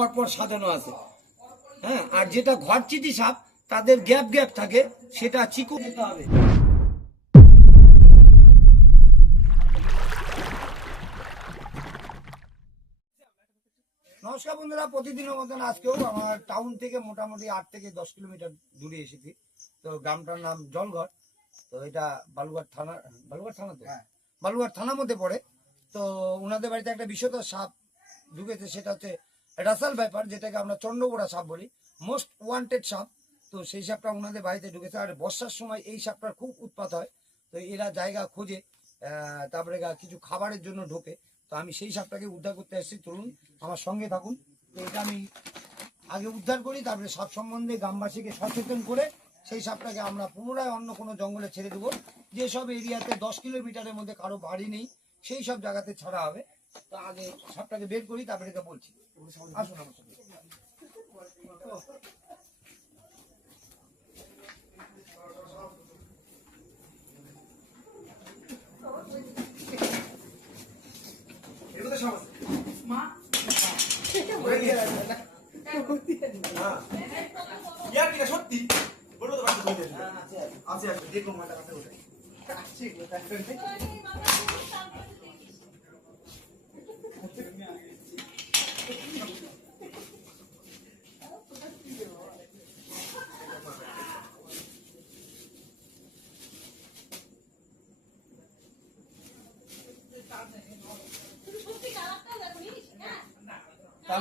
পরপর সাজানো আছে। হ্যাঁ আর যেটা ঘরচিটি সাপ তাদের গ্যাপ গ্যাপ থাকে সেটা চিকু দিতে হবে। নমস্কার বন্ধুরা প্রতিদিনের মতন আজকেও আমার টাউন থেকে মোটামুটি আট থেকে দশ কিলোমিটার দূরে এসেছি। তো গ্রামটার নাম জলঘর। তো এটা বালুঘাট থানা বালুঘাট থানা তো? বালুঘাট থানার মধ্যে পড়ে। তো ওনাদের বাড়িতে একটা বিশদ সাপ ঢুকেছে সেটা হচ্ছে রাসাল ব্যাপার, যেটাকে আমরা চন্দ্রগোড়া সাপ বলি মোস্ট ওয়ান্টেড সাপ। তো সেই সাপটা ওনাদের বাড়িতে ঢুকেছে, আর বর্ষার সময় এই সাপটার খুব উৎপাত হয়। তো এরা জায়গা খোঁজে তারপরে কিছু খাবারের জন্য ঢোকে। তো আমি সেই সাপটাকে উদ্ধার করতে এসেছি। চলুন, আমার সঙ্গে থাকুন। তো এটা আমি আগে উদ্ধার করি, তারপরে সাপ সম্বন্ধে গ্রামবাসীকে সচেতন করে সেই সাপটাকে আমরা পুনরায় অন্য কোনো জঙ্গলে ছেড়ে দেবো। যেসব এরিয়াতে দশ কিলোমিটারের মধ্যে কারও বাড়ি নেই, সেই সব জায়গাতে ছাড়া হবে। তো আগে সাপটাকে বের করি তারপরে এটা বলছি। আসুন আমার সঙ্গে। সত্যি? বলব তো আছে? আছে দেখুন মাথা কাছে ওঠে তো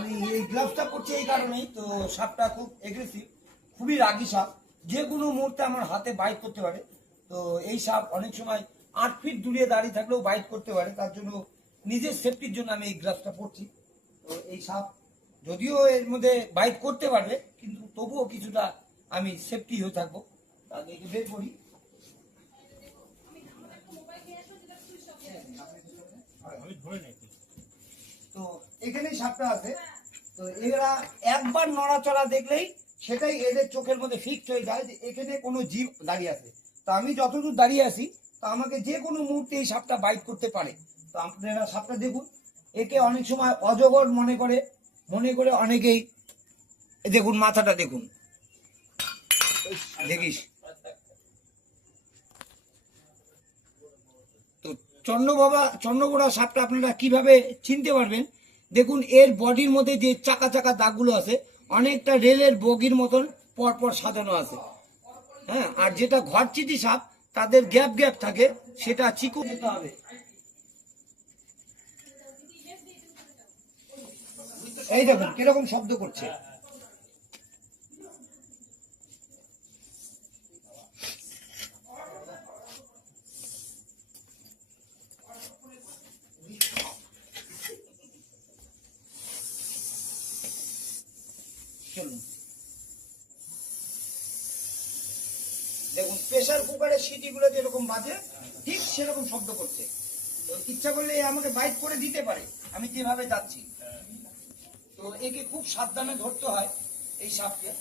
এই গ্লাভসটা পরছি এই কারণেই, তো সাপটা খুব এগ্রেসিভ খুবই রাগী সাপ। যে কোনো মুহূর্তে আমার হাতে বাইট করতে পারে। তো এই সাপ অনেক সময় আট ফিট দূরে দাঁড়িয়ে থাকলেও বাইট করতে পারে। তার জন্য নিজের সেফটির জন্য আমি এই গ্লাভসটা পরছি। তো এই সাপ যদিও এর মধ্যে বাইট করতে পারবে, কিন্তু তবুও কিছুটা আমি সেফটি হয়ে থাকব। তাকে একটু বের করি। তো এখানেই সাপটা আছে। তো এরা একবার নড়াচড়া দেখলেই সেটাই এদের চোখের মধ্যে ফিক্সড হয়ে যায় যে এখানে কোনো জীব দাঁড়িয়ে আছে। তা আমি যতদূর দাঁড়িয়ে আছি, তো আমাকে যে কোনো মুহূর্তে এই সাপটা বাইট করতে পারে। তো আপনারা সাপটা দেখুন। একে অনেক সময় অজগর মনে করে মনে করে অনেকেই দেখুন মাথাটা দেখুন। দেখিস। তো চন্দ্রবাবা চন্দ্রগোড়া সাপটা আপনারা কীভাবে চিনতে পারবেন? দেখুন, এর বডির মধ্যে যে চাকা চাকা দাগগুলো আছে, অনেকটা রেলের বগির মতন পরপর সাজানো আছে। হ্যাঁ আর যেটা ঘর ঘরচিটি সাপ, তাদের গ্যাপ গ্যাপ থাকে, সেটা চিকু দিতে হবে। এই দেখুন, কীরকম শব্দ করছে। প্রেসার কুকারের সিটিগুলো যেরকম বাজে, ঠিক সেরকম শব্দ করছে। তো ইচ্ছা করলে আমাকে বাইক করে দিতে পারে। আমি যেভাবে যাচ্ছি। তো একে খুব সাবধানে ধরতে হয় এই সাপকে।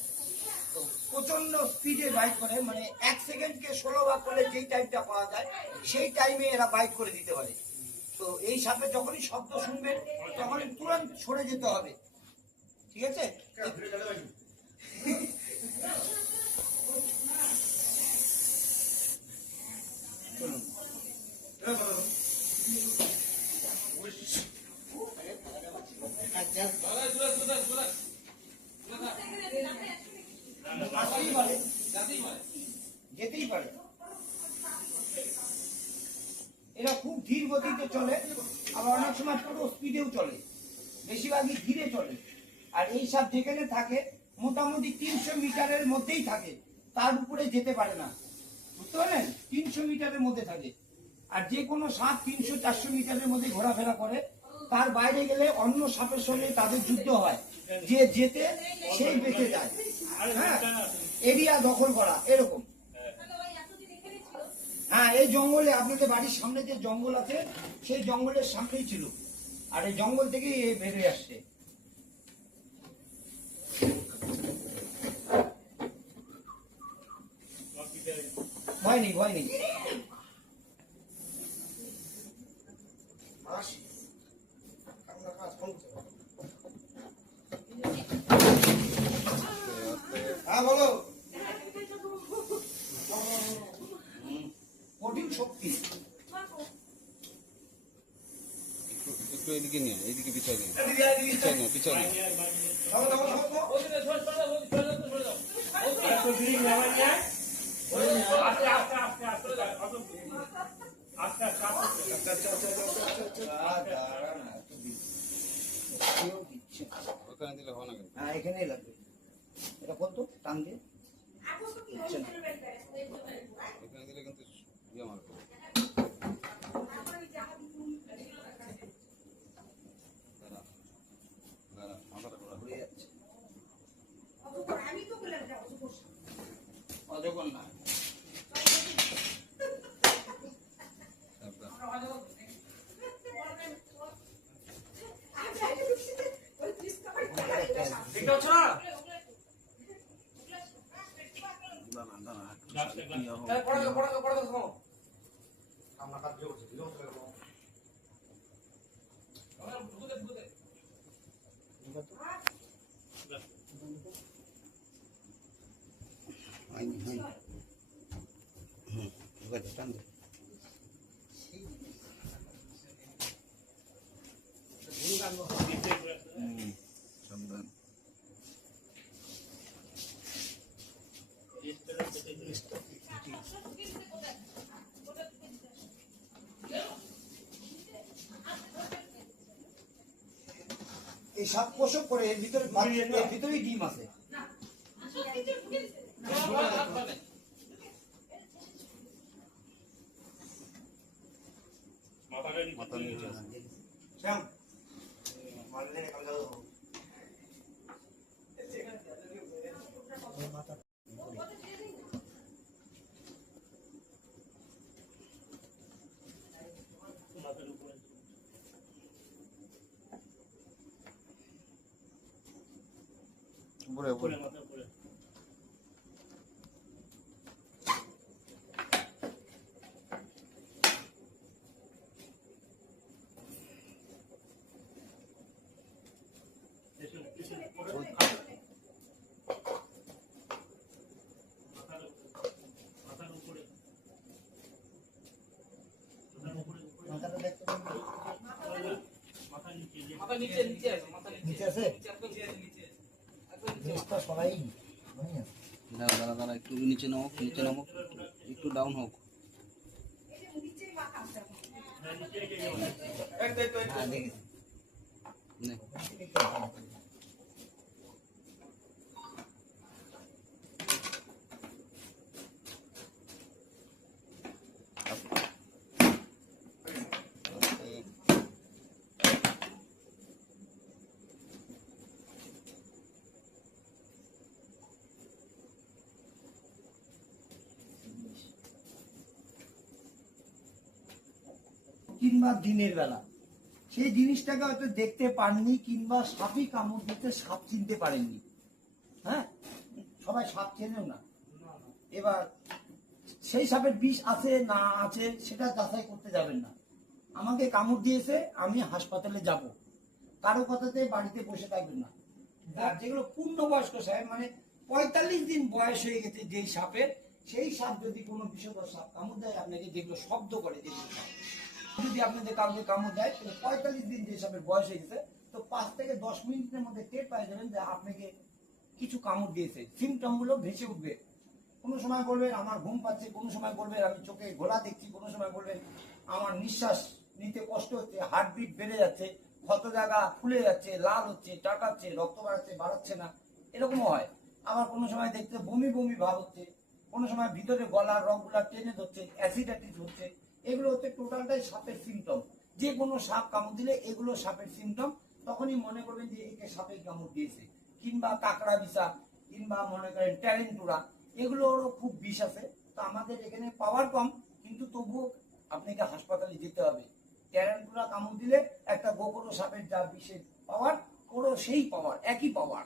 তো প্রচণ্ড স্পিডে বাইক করে মানে এক সেকেন্ডকে ষোলো ভাগ করলে যেই টাইমটা পাওয়া যায়, সেই টাইমে এরা বাইক করে দিতে পারে। তো এই সাপে যখনই শব্দ শুনবেন তখনই তুরন্ত সরে যেতে হবে। ঠিক আছে চলুন আসতেই পারে যেতেই পারে এরা খুব ধীর গতিতে চলে আবার অনেক সময় ছোট স্পিডেও চলে, বেশিরভাগই ধীরে চলে। আর এই সাপ যেখানে থাকে, মোটামুটি তিনশো মিটারের মধ্যেই থাকে, তার উপরে যেতে পারে না। বুঝতে পারলেন? তিনশো মিটারের মধ্যে থাকে। আর যে কোনো সাপ তিনশো, চারশো মিটারের মধ্যে ঘোরাফেরা করে, তার বাইরে গেলে অন্য সাপের সঙ্গে তাদের যুদ্ধ হয়। যে যেতে, সেই বেঁচে যায়। হ্যাঁ? এরিয়া দখল করা, এরকম। হ্যাঁ এই জঙ্গলে আপনাদের বাড়ির সামনে যে জঙ্গল আছে, সেই জঙ্গলের সামনেই ছিল। আর এই জঙ্গল থেকেই বেরিয়ে আসছে। ভয় নেই ভয় নেই। হ্যাঁ বলো। কেউ দিচ্ছে না। ওখানে দিলে হবে না এখানেই লাগবে এটা বলতো টান দিয়ে দিচ্ছে না। এখানে দিলে কিন্তু ইয়ে মারবে দাঁড়া দাঁড়া মাথাটা ঘোরা ঘুরে যাচ্ছে অজগর না তারপর দেখতে পাচ্ছ না? এই, পড়া দাও, পড়া দাও, পড়া দাও, থামো। আমরা কাজ করছি, ধীরে ধীরে করো। হয়নি হয়নি হুম ঢুকাচ্ছে টান দে এই সাত পোষক করে এর ভিতরে এর ভিতরেই ডিম আছে। মাথা নিচে আছে। শ্যাম, মারলে নিচে আছে সবাই দাঁড়া দাঁড়া দাঁড়া একটু নিচে নামো নিচে নামো। একটু ডাউন হোক। হ্যাঁ দেখেছি কিংবা দিনের বেলা। সেই জিনিসটাকে হয়তো দেখতে পাননি কিংবা সাপই কামড় দিতে সাপ চিনতে পারেননি। হ্যাঁ? সবাই সাপ চেনেও না। এবার সেই সাপের বিষ আছে না আছে সেটা যাচাই করতে যাবেন না। আমাকে কামড় দিয়েছে, আমি হাসপাতালে যাব। কারও কথাতে বাড়িতে বসে থাকবেন না। যেগুলো পূর্ণবয়স্ক সাহেব মানে পঁয়তাল্লিশ দিন বয়স হয়ে গেছে যেই সাপের, সেই সাপ যদি কোনো বিষধর সাপ কামড় দেয়, আপনাকে যেগুলো শব্দ করে, যেগুলো যদি আপনাদের কাউকে কামড় দেয় তাহলে পঁয়তাল্লিশ দিন যে হিসাবে বয়স হয়ে গেছে, তো পাঁচ থেকে দশ মিনিটের মধ্যে টের পাই যাবেন যে আপনাকে কিছু কামড় দিয়েছে। সিমটমগুলো ভেসে উঠবে। কোনো সময় বলবেন আমার ঘুম পাচ্ছে। কোনো সময় বলবেন আমি চোখে ঘোলা দেখছি। কোনো সময় বলবেন আমার নিঃশ্বাস নিতে কষ্ট হচ্ছে হার্টবিট বেড়ে যাচ্ছে, ক্ষত জায়গা ফুলে যাচ্ছে, লাল হচ্ছে, টাকাচ্ছে, রক্ত বাড়াচ্ছে বাড়াচ্ছে না। এরকমও হয়। আবার কোনো সময় দেখতে বমি বমি ভাব হচ্ছে। কোনো সময় ভিতরে গলার রগগুলা টেনে ধরছে অ্যাসিডাইটিস হচ্ছে। এগুলো হচ্ছে টোটালটাই সাপের সিমটম যে কোনো সাপ কামড় দিলে এগুলো সাপের সিমটম তখনই মনে করবেন যে একে সাপে কামড় দিয়েছে। কিংবা কাঁকড়া বিষা, কিংবা মনে করেন ট্যারেন্টুরা এগুলোরও খুব বিষ আছে। তো আমাদের এখানে পাওয়ার কম, কিন্তু তবুও আপনাকে হাসপাতালে যেতে হবে। ট্যারেন্টুরা কামড় দিলে একটা গোবরো সাপের যা বিষের পাওয়ার ওরও সেই পাওয়ার একই পাওয়ার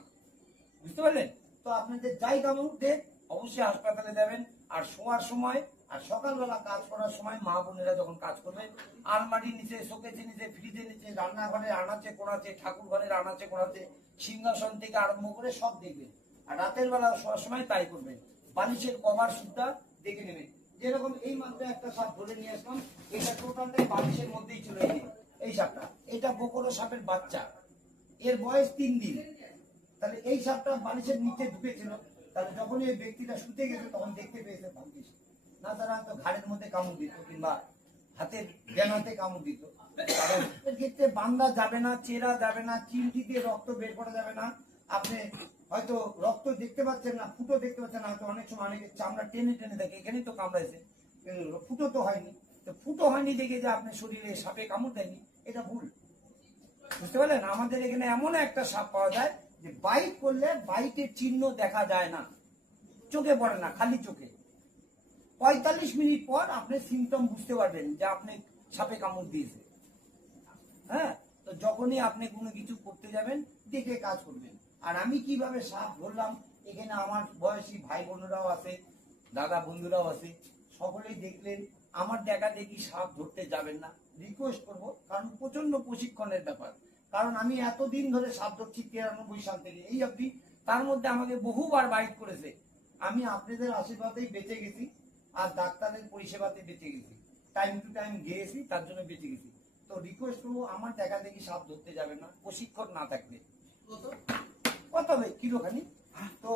বুঝতে পারলেন? তো আপনাদের যাই কামড় দেখ অবশ্যই হাসপাতালে যাবেন। আর শোয়ার সময় আর সকালবেলা কাজ করার সময় মা বোনেরা যখন কাজ করবেন আলমারির নিচে শোকেজের নিচে ফ্রিজের নিচে, রান্নাঘরে আনাচে কোনাচে ঠাকুর ঘরের আনাচে কোনাচে, সিংহাসন থেকে আরম্ভ করে সব দেখবেন আর রাতের বেলা শোয়ার সময় তাই করবেন বালিশের কভার সুদ্ধা দেখে নেবেন যেরকম এই মাত্র একটা সাপ ধরে নিয়ে আসলাম, এটা টোটালটাই বালিশের মধ্যেই চলে এই এই সাপটা, এটা বকরো সাপের বাচ্চা। এর বয়স তিন দিন। তাহলে এই সাপটা বালিশের নিচে ঢুকেছিল। তাহলে যখন এই ব্যক্তিটা শুতে গেছে, তখন দেখতে পেয়েছে ভাগ্যিস না তারা ঘাড়ের মধ্যে কামড় দিত কিংবা হাতের জ্ঞানাতে কামড় দিত। কারণ ক্ষেত্রে বান্ধা যাবে না, চেরা যাবে না, চিমটি দিয়ে রক্ত বের করা যাবে না। আপনি হয়তো রক্ত দেখতে পাচ্ছেন না, ফুটো দেখতে পাচ্ছেন না, হয়তো অনেক সময় অনেকে চামড়া টেনে টেনে দেখে, এখানেই তো কামড়াইছে। ফুটো তো হয়নি। তো ফুটো হয়নি দেখে যে আপনার শরীরে সাপে কামড় দেয়নি এটা ভুল। বুঝতে পারলেন? আমাদের এখানে এমন একটা সাপ পাওয়া যায় যে বাইক করলে বাইকের চিহ্ন দেখা যায় না। চোখে পড়ে না, খালি চোখে। পঁয়তাল্লিশ মিনিট পর আপনি সিমটম বুঝতে পারবেন যে আপনি সাপে কামড় দিয়েছে হ্যাঁ? তো যখনই আপনি কোনো কিছু করতে যাবেন, দেখে কাজ করবেন। আর আমি কীভাবে সাপ ধরলাম, এখানে আমার বয়সী ভাই বোনেরাও আছে, দাদা বন্ধুরাও আছে, সকলেই দেখলেন, আমার দেখা দেখি সাপ ধরতে যাবেন না। রিকোয়েস্ট করব, কারণ প্রচণ্ড প্রশিক্ষণের ব্যাপার। কারণ আমি এতদিন ধরে সাপ ধরছি, তিরানব্বই সাল থেকে, এই অবধি তার মধ্যে আমাকে বহুবার বাইট করেছে। আমি আপনাদের আশীর্বাদেই বেঁচে গেছি। আর ডাক্তারের পরিষেবাতে বেঁচে গেছি। টাইম টু টাইম গিয়েছি তার জন্য বেঁচে গেছি। তো রিকোয়েস্ট করব আমার দেখা দেখি সাপ ধরতে যাবে না প্রশিক্ষণ না থাকলে। কত? হবে? কিলোখানি তো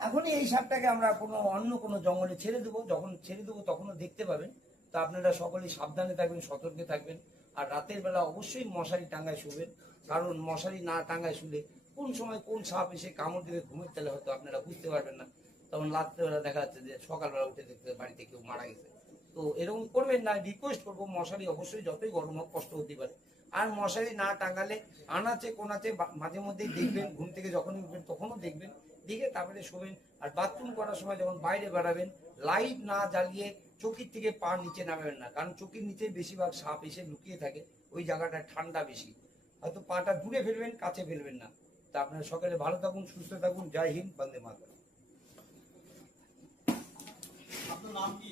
এখনই এই সাপটাকে আমরা কোনো অন্য কোনো জঙ্গলে ছেড়ে দেবো। যখন ছেড়ে দেবো তখনও দেখতে পাবেন। তো আপনারা সকলেই সাবধানে থাকবেন সতর্কে থাকবেন। আর রাতের বেলা অবশ্যই মশারি টাঙ্গায় শুবেন। কারণ মশারি না টাঙ্গায় শুলে কোন সময় কোন সাপ এসে কামড় দেবে ঘুমের তেলে হয়তো আপনারা বুঝতে পারবেন না। তখন রাত্রেবেলা দেখা যাচ্ছে যে সকালবেলা উঠে দেখতে বাড়িতে কেউ মারা গেছে। তো এরকম করবেন না রিকোয়েস্ট করব। মশারি অবশ্যই যতই গরম হোক, কষ্ট হতে পারে। আর মশারি না টাঙালে আনাচে কোনাচে মাঝে মধ্যেই দেখবেন, ঘুম থেকে যখনই উঠবেন তখনও দেখবেন। দেখে তারপরে শোবেন। আর বাথরুম করার সময় যখন বাইরে বেড়াবেন লাইট না জ্বালিয়ে চকির থেকে পা নিচে নামাবেন না। কারণ চকির নিচে বেশিরভাগ সাপ এসে লুকিয়ে থাকে। ওই জায়গাটা ঠান্ডা বেশি। হয়তো পাটা দূরে ফেলবেন, কাছে ফেলবেন না। তা আপনারা সকালে ভালো থাকুন, সুস্থ থাকুন। জয় হিন্দ, বন্দে মাতরম। আপনার নাম কি